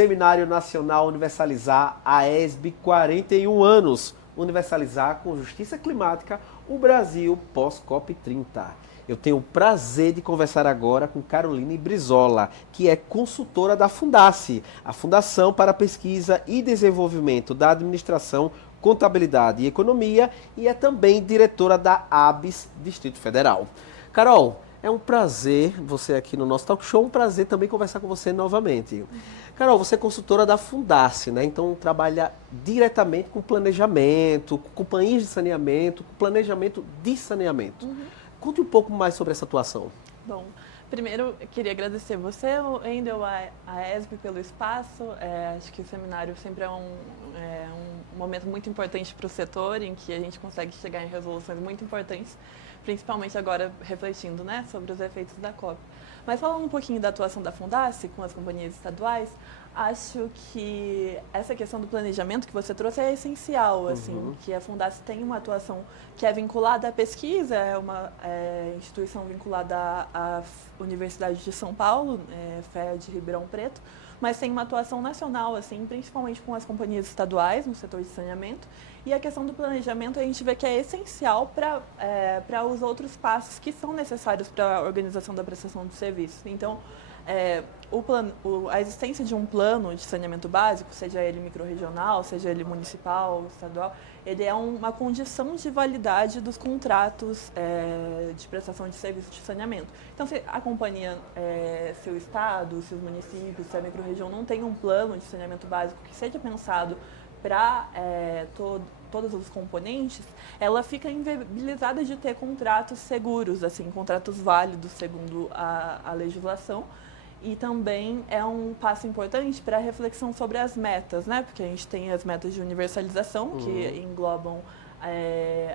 Seminário Nacional Universalizar, AESB, 41 anos. Universalizar com justiça climática o Brasil pós-COP30. Eu tenho o prazer de conversar agora com Caroline Brizola, que é consultora da Fundace, a Fundação para a Pesquisa e Desenvolvimento da Administração, Contabilidade e Economia, e é também diretora da ABS, Distrito Federal. Carol, é um prazer você aqui no nosso talk show, um prazer também conversar com você novamente. Carol, você é consultora da Fundace, né? Então trabalha diretamente com planejamento, com companhias de saneamento, com planejamento de saneamento. Conte um pouco mais sobre essa atuação. Bom, primeiro eu queria agradecer você, o Endel, a ESB pelo espaço. Acho que o seminário sempre é um momento muito importante para o setor, em que a gente consegue chegar em resoluções muito importantes, principalmente agora refletindo, né, sobre os efeitos da COP. Mas falando um pouquinho da atuação da Fundace com as companhias estaduais, acho que essa questão do planejamento que você trouxe é essencial, assim, que a Fundace tem uma atuação que é vinculada à pesquisa, é uma instituição vinculada à Universidade de São Paulo, FEA de Ribeirão Preto, mas tem uma atuação nacional, assim, principalmente com as companhias estaduais no setor de saneamento. E a questão do planejamento a gente vê que é essencial para os outros passos que são necessários para a organização da prestação de serviços. Então, a existência de um plano de saneamento básico, seja ele microrregional, seja ele municipal, estadual, ele é uma condição de validade dos contratos de prestação de serviço de saneamento. Então, se a companhia, se o estado, se os municípios, se a microrregião não tem um plano de saneamento básico que seja pensado para todos os componentes, ela fica inviabilizada de ter contratos seguros, assim, contratos válidos segundo a legislação. E também é um passo importante para a reflexão sobre as metas, né? Porque a gente tem as metas de universalização, que englobam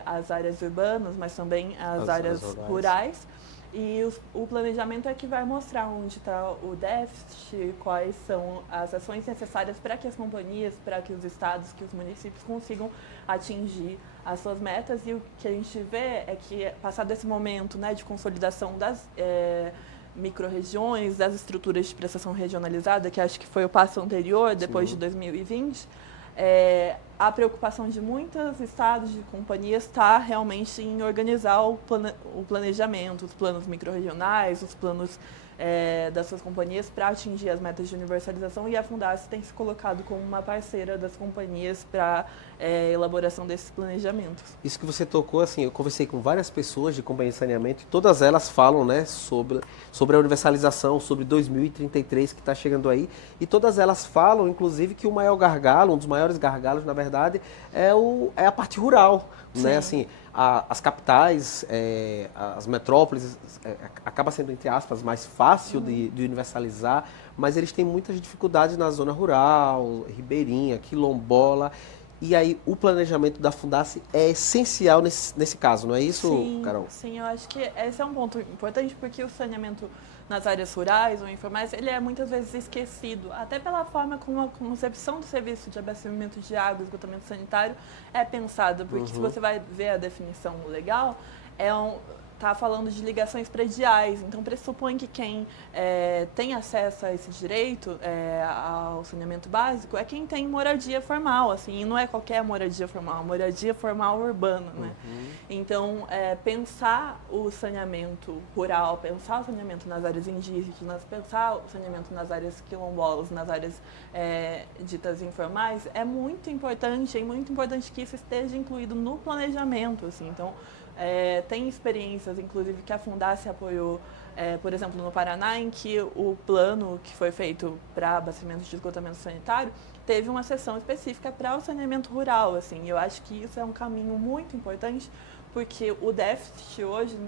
as áreas urbanas, mas também as áreas rurais. E o planejamento é que vai mostrar onde está o déficit, quais são as ações necessárias para que as companhias, para que os estados, que os municípios consigam atingir as suas metas. E o que a gente vê é que, passado esse momento, né, de consolidação das micro-regiões, das estruturas de prestação regionalizada, que acho que foi o passo anterior, depois de 2020, a preocupação de muitos estados, de companhias, está realmente em organizar o planejamento, os planos micro-regionais, os planos das suas companhias para atingir as metas de universalização, e a Fundace tem se colocado como uma parceira das companhias para elaboração desses planejamentos. Isso que você tocou, assim, eu conversei com várias pessoas de companhia de saneamento e todas elas falam, né, sobre a universalização, sobre 2033 que está chegando aí, e todas elas falam, inclusive, que o maior gargalo, um dos maiores gargalos, na verdade, é a parte rural, né, assim, as capitais, as metrópoles, acaba sendo, entre aspas, mais fácil de universalizar, mas eles têm muitas dificuldades na zona rural, ribeirinha, quilombola, e aí o planejamento da Fundace é essencial nesse caso, não é isso, Carol? Sim, eu acho que esse é um ponto importante, porque o saneamento nas áreas rurais ou informais, ele é muitas vezes esquecido, até pela forma como a concepção do serviço de abastecimento de água, esgotamento sanitário é pensada, porque se você vai ver a definição legal, está falando de ligações prediais, então pressupõe que quem tem acesso a esse direito ao saneamento básico é quem tem moradia formal, assim, e não é qualquer moradia formal urbana, né? Então, pensar o saneamento rural, pensar o saneamento nas áreas indígenas, pensar o saneamento nas áreas quilombolas, nas áreas ditas informais, é muito importante que isso esteja incluído no planejamento, assim, então, tem experiências, inclusive, que a Fundace apoiou, por exemplo, no Paraná, em que o plano que foi feito para abastecimento de esgotamento sanitário teve uma seção específica para o saneamento rural. Assim, eu acho que isso é um caminho muito importante, porque o déficit hoje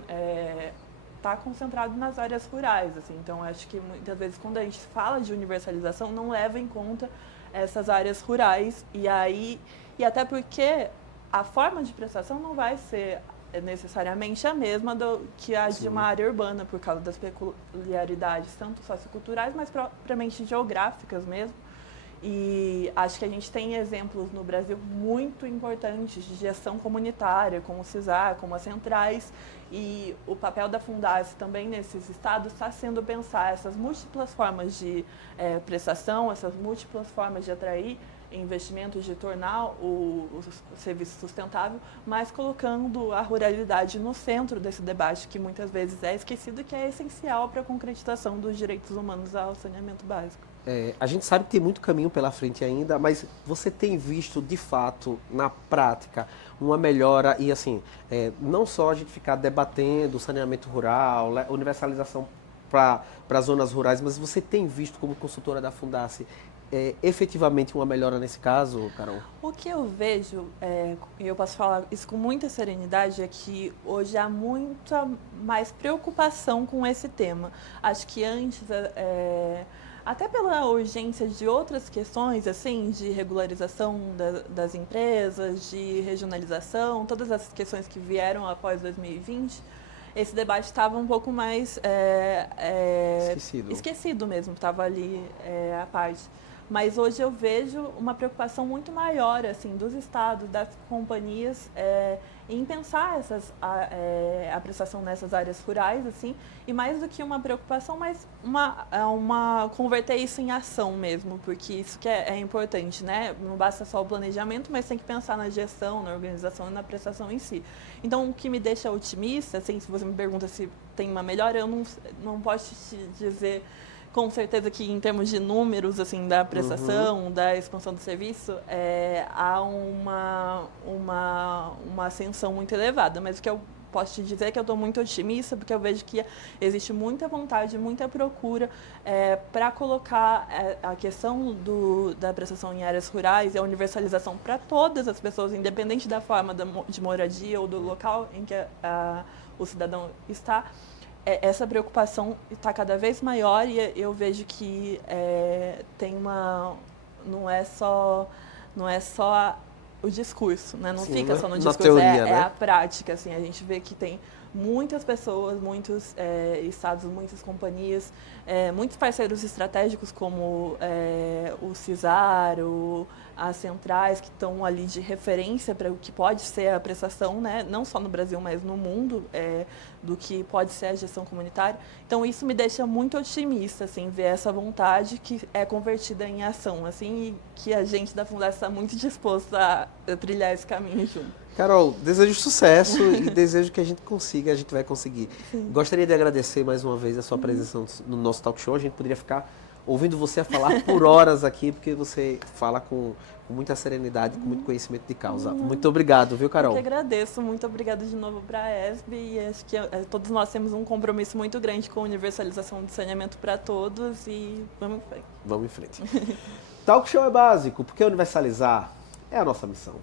está concentrado nas áreas rurais. Assim, então, acho que muitas vezes, quando a gente fala de universalização, não leva em conta essas áreas rurais, e até porque a forma de prestação não vai ser necessariamente a mesma que a de uma área urbana, por causa das peculiaridades tanto socioculturais, mas propriamente geográficas mesmo. E acho que a gente tem exemplos no Brasil muito importantes de gestão comunitária, como o CISAR, como as centrais, e o papel da Fundase também nesses estados está sendo pensar essas múltiplas formas de prestação, essas múltiplas formas de atrair investimentos, de tornar o serviço sustentável, mas colocando a ruralidade no centro desse debate, que muitas vezes é esquecido e que é essencial para a concretização dos direitos humanos ao saneamento básico. A gente sabe que tem muito caminho pela frente ainda, mas você tem visto, de fato, na prática, uma melhora e, assim, não só a gente ficar debatendo saneamento rural, universalização para as zonas rurais, mas você tem visto, como consultora da Fundase, efetivamente uma melhora nesse caso, Carol? O que eu vejo, e eu posso falar isso com muita serenidade, é que hoje há muita mais preocupação com esse tema. Acho que antes, até pela urgência de outras questões, assim, de regularização das empresas, de regionalização, todas essas questões que vieram após 2020, esse debate estava um pouco mais esquecido mesmo, estava ali à parte. Mas hoje eu vejo uma preocupação muito maior assim, dos estados, das companhias, em pensar a prestação nessas áreas rurais, assim, e mais do que uma preocupação, mas converter isso em ação mesmo, porque isso que é importante, né? Não basta só o planejamento, mas tem que pensar na gestão, na organização e na prestação em si. Então, o que me deixa otimista, assim, se você me pergunta se tem uma melhora, eu não posso te dizer com certeza que em termos de números assim da prestação, da expansão do serviço, há uma ascensão muito elevada. Mas o que eu posso te dizer é que eu estou muito otimista, porque eu vejo que existe muita vontade, muita procura para colocar a questão da prestação em áreas rurais e a universalização para todas as pessoas, independente da forma de moradia ou do local em que o cidadão está. Essa preocupação está cada vez maior e eu vejo que tem não é só o discurso, né? Não Sim, fica só no discurso, teoria, né? É a prática, assim, a gente vê que tem muitas pessoas, muitos estados, muitas companhias, muitos parceiros estratégicos como o CISAR, as centrais que estão ali de referência para o que pode ser a prestação, né? Não só no Brasil, mas no mundo, do que pode ser a gestão comunitária. Então, isso me deixa muito otimista, assim, ver essa vontade que é convertida em ação, assim, e que a gente da Fundase está muito disposto a trilhar esse caminho junto. Carol, desejo sucesso e desejo que a gente consiga, a gente vai conseguir. Sim. Gostaria de agradecer mais uma vez a sua presença no nosso talk show. A gente poderia ficar ouvindo você falar por horas aqui, porque você fala com muita serenidade, com muito conhecimento de causa. Muito obrigado, viu, Carol? Eu que agradeço. Muito obrigada de novo para a ESB e acho que todos nós temos um compromisso muito grande com a universalização do saneamento para todos e vamos em frente. Vamos em frente. Talk show é básico, porque universalizar é a nossa missão.